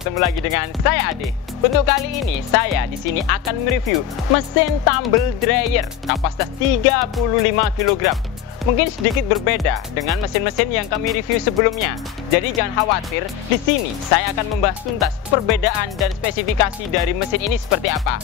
ketemu lagi dengan saya Ade. Untuk kali ini saya di sini akan mereview mesin tumble dryer kapasitas 35 kg. Mungkin sedikit berbeda dengan mesin-mesin yang kami review sebelumnya. Jadi jangan khawatir, di sini saya akan membahas tuntas perbedaan dan spesifikasi dari mesin ini seperti apa.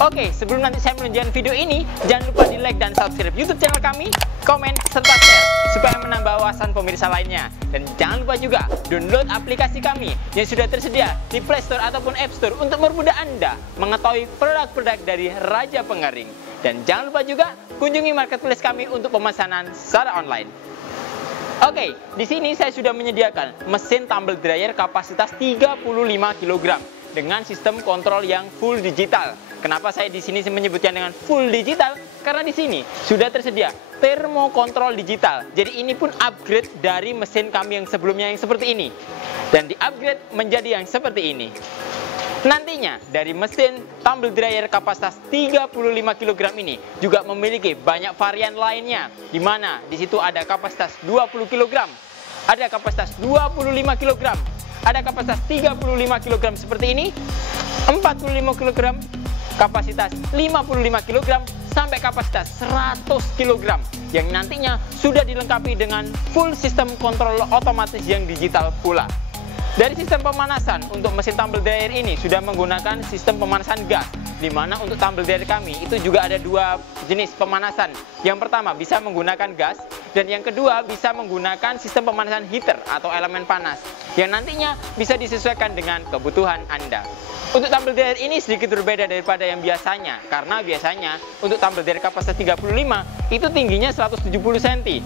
Oke, sebelum nanti saya menunjukkan video ini, jangan lupa di like dan subscribe YouTube channel kami, komen, serta share supaya menambah wawasan pemirsa lainnya. Dan jangan lupa juga download aplikasi kami yang sudah tersedia di Play Store ataupun App Store untuk mempermudah Anda mengetahui produk-produk dari Raja Pengaring. Dan jangan lupa juga kunjungi marketplace kami untuk pemesanan secara online. Oke, di sini saya sudah menyediakan mesin tumble dryer kapasitas 35 kg dengan sistem kontrol yang full digital. Kenapa saya di sini menyebutnya dengan full digital? Karena di sini sudah tersedia thermokontrol digital. Jadi ini pun upgrade dari mesin kami yang sebelumnya yang seperti ini. Dan di-upgrade menjadi yang seperti ini. Nantinya dari mesin tumble dryer kapasitas 35 kg ini juga memiliki banyak varian lainnya, di mana di situ ada kapasitas 20 kg, ada kapasitas 25 kg, ada kapasitas 35 kg seperti ini, 45 kg, kapasitas 55 kg, sampai kapasitas 100 kg yang nantinya sudah dilengkapi dengan full sistem kontrol otomatis yang digital pula. Dari sistem pemanasan untuk mesin tumble dryer ini sudah menggunakan sistem pemanasan gas, di mana untuk tumble dryer kami itu juga ada dua jenis pemanasan. Yang pertama bisa menggunakan gas, dan yang kedua bisa menggunakan sistem pemanasan heater atau elemen panas yang nantinya bisa disesuaikan dengan kebutuhan Anda. Untuk tumble dryer ini sedikit berbeda daripada yang biasanya, karena biasanya untuk tumble dryer kapasitas 35 itu tingginya 170 cm.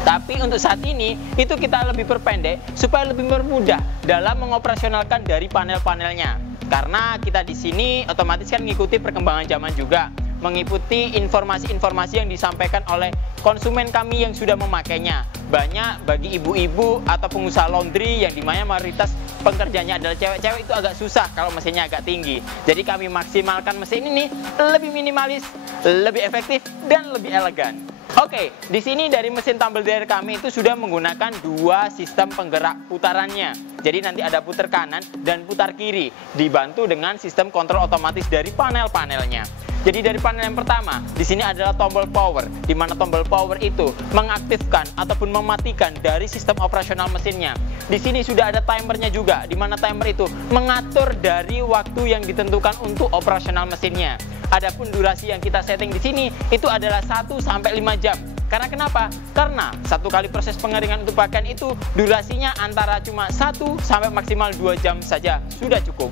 Tapi untuk saat ini itu kita lebih perpendek supaya lebih bermudah dalam mengoperasionalkan dari panel-panelnya. Karena kita di sini otomatis kan mengikuti perkembangan zaman juga, mengikuti informasi-informasi yang disampaikan oleh konsumen kami yang sudah memakainya. Banyak bagi ibu-ibu atau pengusaha laundry yang dimana mayoritas pekerjanya adalah cewek-cewek itu agak susah kalau mesinnya agak tinggi. Jadi kami maksimalkan mesin ini lebih minimalis, lebih efektif, dan lebih elegan. Oke, di sini dari mesin tumble dryer kami itu sudah menggunakan dua sistem penggerak putarannya. Jadi nanti ada putar kanan dan putar kiri, dibantu dengan sistem kontrol otomatis dari panel-panelnya. Jadi dari panel yang pertama, di sini adalah tombol power, di mana tombol power itu mengaktifkan ataupun mematikan dari sistem operasional mesinnya. Di sini sudah ada timernya juga, di mana timer itu mengatur dari waktu yang ditentukan untuk operasional mesinnya. Adapun durasi yang kita setting di sini itu adalah 1 sampai 5 jam. Karena kenapa? Karena satu kali proses pengeringan untuk pakaian itu durasinya antara cuma 1 sampai maksimal 2 jam saja sudah cukup.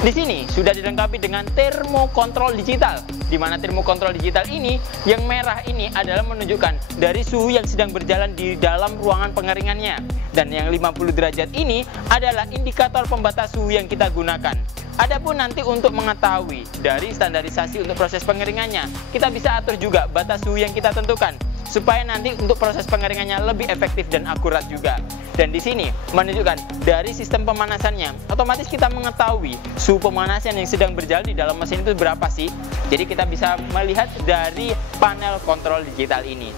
Di sini sudah dilengkapi dengan thermokontrol digital, di mana thermokontrol digital ini yang merah ini adalah menunjukkan dari suhu yang sedang berjalan di dalam ruangan pengeringannya, dan yang 50 derajat ini adalah indikator pembatas suhu yang kita gunakan. Adapun nanti untuk mengetahui dari standarisasi untuk proses pengeringannya, kita bisa atur juga batas suhu yang kita tentukan supaya nanti untuk proses pengeringannya lebih efektif dan akurat juga. Dan di sini menunjukkan dari sistem pemanasannya, otomatis kita mengetahui suhu pemanasan yang sedang berjalan di dalam mesin itu berapa sih. Jadi kita bisa melihat dari panel kontrol digital ini.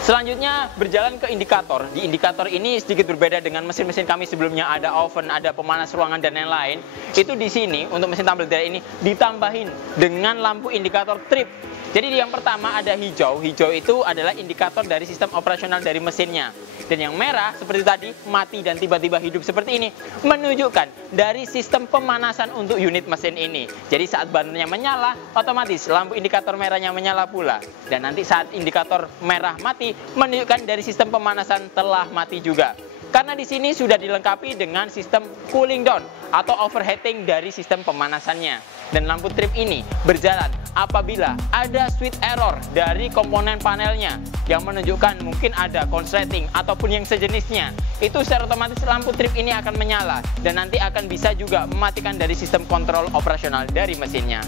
Selanjutnya berjalan ke indikator. Di indikator ini sedikit berbeda dengan mesin-mesin kami sebelumnya, ada oven, ada pemanas ruangan dan lain-lain. Itu di sini untuk mesin tumble dryer ini ditambahin dengan lampu indikator trip. Jadi yang pertama ada hijau. Hijau itu adalah indikator dari sistem operasional dari mesinnya. Dan yang merah seperti tadi mati dan tiba-tiba hidup seperti ini menunjukkan dari sistem pemanasan untuk unit mesin ini. Jadi saat burnernya menyala, otomatis lampu indikator merahnya menyala pula. Dan nanti saat indikator merah mati menunjukkan dari sistem pemanasan telah mati juga. Karena di sini sudah dilengkapi dengan sistem cooling down atau overheating dari sistem pemanasannya. Dan lampu trip ini berjalan apabila ada switch error dari komponen panelnya yang menunjukkan mungkin ada konsleting ataupun yang sejenisnya. Itu secara otomatis lampu trip ini akan menyala dan nanti akan bisa juga mematikan dari sistem kontrol operasional dari mesinnya.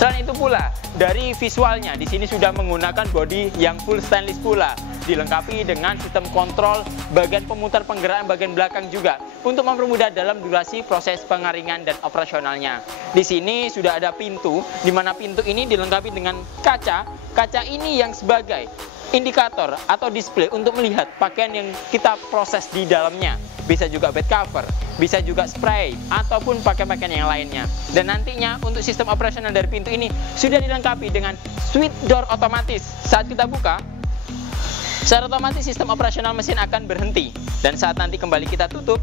Selain itu pula, dari visualnya di sini sudah menggunakan bodi yang full stainless pula, dilengkapi dengan sistem kontrol bagian pemutar penggerakan bagian belakang juga untuk mempermudah dalam durasi proses pengeringan dan operasionalnya. Di sini sudah ada pintu, di mana pintu ini dilengkapi dengan kaca. Kaca ini yang sebagai indikator atau display untuk melihat pakaian yang kita proses di dalamnya. Bisa juga bed cover, bisa juga spray, ataupun pakai pakaian yang lainnya. Dan nantinya untuk sistem operasional dari pintu ini sudah dilengkapi dengan switch door otomatis. Saat kita buka, secara otomatis sistem operasional mesin akan berhenti. Dan saat nanti kembali kita tutup,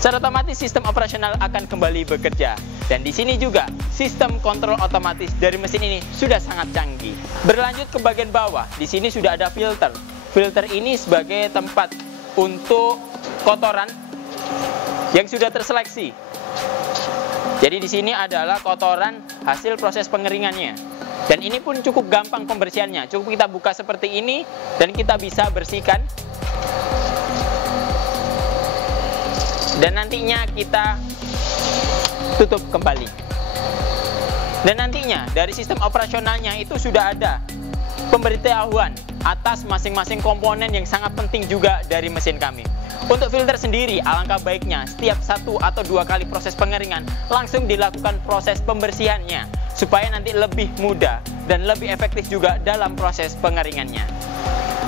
secara otomatis sistem operasional akan kembali bekerja. Dan di sini juga sistem kontrol otomatis dari mesin ini sudah sangat canggih. Berlanjut ke bagian bawah, di sini sudah ada filter. Filter ini sebagai tempat untuk kotoran yang sudah terseleksi. Jadi di sini adalah kotoran hasil proses pengeringannya. Dan ini pun cukup gampang pembersihannya. Cukup kita buka seperti ini dan kita bisa bersihkan. Dan nantinya kita tutup kembali. Dan nantinya dari sistem operasionalnya itu sudah ada pemberitahuan atas masing-masing komponen yang sangat penting juga dari mesin kami. Untuk filter sendiri, alangkah baiknya setiap 1 atau 2 kali proses pengeringan langsung dilakukan proses pembersihannya, supaya nanti lebih mudah dan lebih efektif juga dalam proses pengeringannya.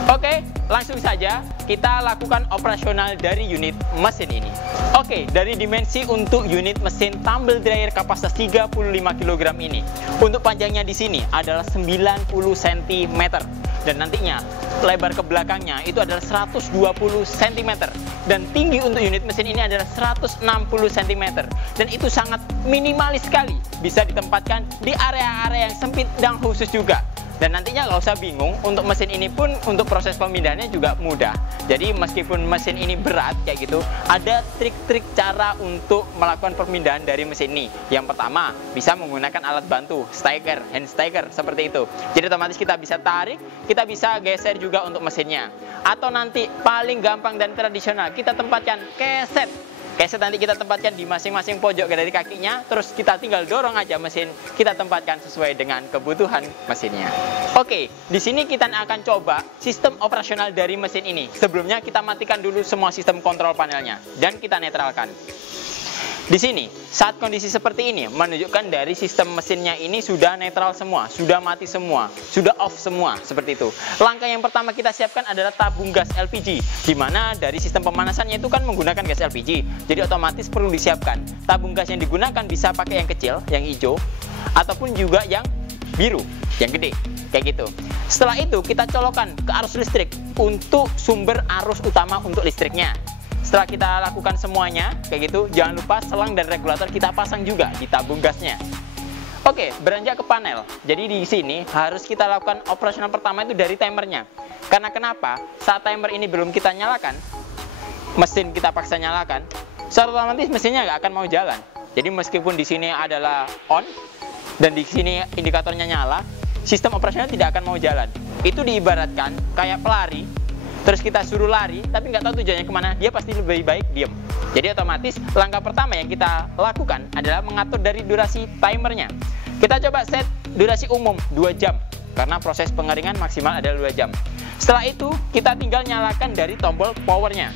Oke, langsung saja kita lakukan operasional dari unit mesin ini. Oke, dari dimensi untuk unit mesin tumble dryer kapasitas 35 kg ini, untuk panjangnya di sini adalah 90 cm dan nantinya lebar ke belakangnya itu adalah 120 cm dan tinggi untuk unit mesin ini adalah 160 cm dan itu sangat minimalis sekali, bisa ditempatkan di area-area yang sempit dan khusus juga. Dan nantinya nggak usah bingung, untuk mesin ini pun untuk proses pemindahannya juga mudah. Jadi meskipun mesin ini berat kayak gitu, ada trik-trik cara untuk melakukan pemindahan dari mesin ini. Yang pertama, bisa menggunakan alat bantu, stacker, hand stacker, seperti itu. Jadi otomatis kita bisa tarik, kita bisa geser juga untuk mesinnya. Atau nanti paling gampang dan tradisional, kita tempatkan keset. Keset nanti kita tempatkan di masing-masing pojok dari kakinya, terus kita tinggal dorong aja mesin, kita tempatkan sesuai dengan kebutuhan mesinnya. Oke, di sini kita akan coba sistem operasional dari mesin ini. Sebelumnya kita matikan dulu semua sistem kontrol panelnya dan kita netralkan. Di sini, saat kondisi seperti ini menunjukkan dari sistem mesinnya ini sudah netral semua, sudah mati semua, sudah off semua, seperti itu. Langkah yang pertama kita siapkan adalah tabung gas LPG, di mana dari sistem pemanasannya itu kan menggunakan gas LPG, jadi otomatis perlu disiapkan. Tabung gas yang digunakan bisa pakai yang kecil, yang hijau, ataupun juga yang biru, yang gede, kayak gitu. Setelah itu kita colokkan ke arus listrik untuk sumber arus utama untuk listriknya. Setelah kita lakukan semuanya, kayak gitu, jangan lupa selang dan regulator kita pasang juga di tabung gasnya. Oke, beranjak ke panel. Jadi di sini harus kita lakukan operasional pertama itu dari timernya. Karena kenapa? Saat timer ini belum kita nyalakan, mesin kita paksa nyalakan, secara otomatis mesinnya nggak akan mau jalan. Jadi meskipun di sini adalah on dan di sini indikatornya nyala, sistem operasional tidak akan mau jalan. Itu diibaratkan kayak pelari. Terus kita suruh lari, tapi nggak tahu tujuannya kemana, dia pasti lebih baik diem. Jadi otomatis langkah pertama yang kita lakukan adalah mengatur dari durasi timernya. Kita coba set durasi umum 2 jam, karena proses pengeringan maksimal adalah 2 jam. Setelah itu, kita tinggal nyalakan dari tombol powernya.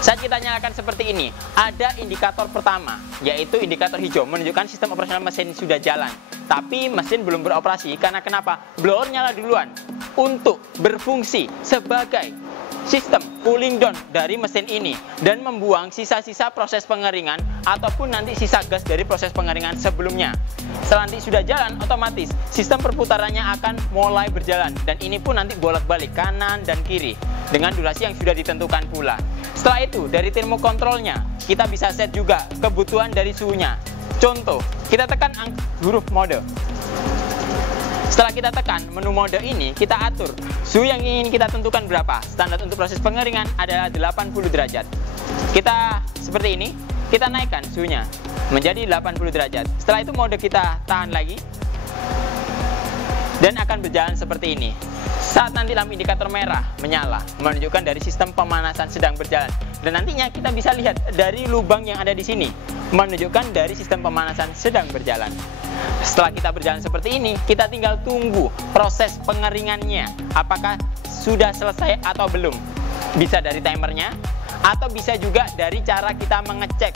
Saat kita nyalakan seperti ini, ada indikator pertama, yaitu indikator hijau, menunjukkan sistem operasional mesin sudah jalan. Tapi mesin belum beroperasi, karena kenapa? Blower nyala duluan untuk berfungsi sebagai sistem cooling down dari mesin ini dan membuang sisa-sisa proses pengeringan ataupun nanti sisa gas dari proses pengeringan sebelumnya. Setelah nanti sudah jalan, otomatis sistem perputarannya akan mulai berjalan dan ini pun nanti bolak-balik kanan dan kiri dengan durasi yang sudah ditentukan pula. Setelah itu, dari termokontrolnya kita bisa set juga kebutuhan dari suhunya. Contoh, kita tekan huruf mode. Setelah kita tekan menu mode ini, kita atur suhu yang ingin kita tentukan berapa. Standar untuk proses pengeringan adalah 80 derajat. Kita seperti ini, kita naikkan suhunya menjadi 80 derajat. Setelah itu mode kita tahan lagi dan akan berjalan seperti ini. Saat nanti lampu indikator merah menyala, menunjukkan dari sistem pemanasan sedang berjalan. Dan nantinya kita bisa lihat dari lubang yang ada di sini, menunjukkan dari sistem pemanasan sedang berjalan. Setelah kita berjalan seperti ini, kita tinggal tunggu proses pengeringannya. Apakah sudah selesai atau belum? Bisa dari timernya, atau bisa juga dari cara kita mengecek.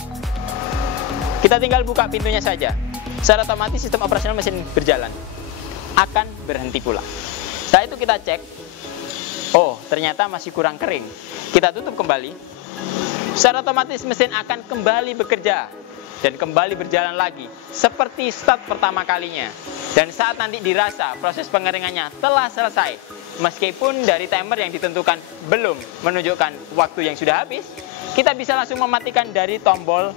Kita tinggal buka pintunya saja. Secara otomatis sistem operasional mesin berjalan. Akan berhenti pula. Setelah itu kita cek, oh ternyata masih kurang kering. Kita tutup kembali. Secara otomatis mesin akan kembali bekerja dan kembali berjalan lagi seperti start pertama kalinya. Dan saat nanti dirasa proses pengeringannya telah selesai, meskipun dari timer yang ditentukan belum menunjukkan waktu yang sudah habis, kita bisa langsung mematikan dari tombol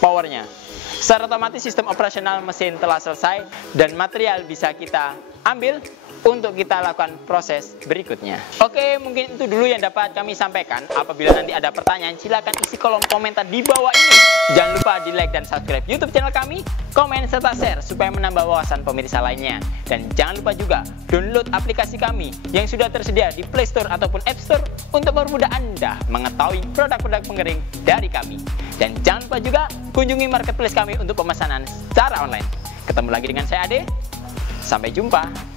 powernya. Secara otomatis sistem operasional mesin telah selesai dan material bisa kita ambil untuk kita lakukan proses berikutnya. Oke, mungkin itu dulu yang dapat kami sampaikan. Apabila nanti ada pertanyaan, silakan isi kolom komentar di bawah ini. Jangan lupa di like dan subscribe YouTube channel kami, komen serta share supaya menambah wawasan pemirsa lainnya. Dan jangan lupa juga download aplikasi kami yang sudah tersedia di Play Store ataupun App Store untuk mempermudah Anda mengetahui produk-produk pengering dari kami. Dan jangan lupa juga kunjungi marketplace kami untuk pemesanan secara online. Ketemu lagi dengan saya Ade. Sampai jumpa.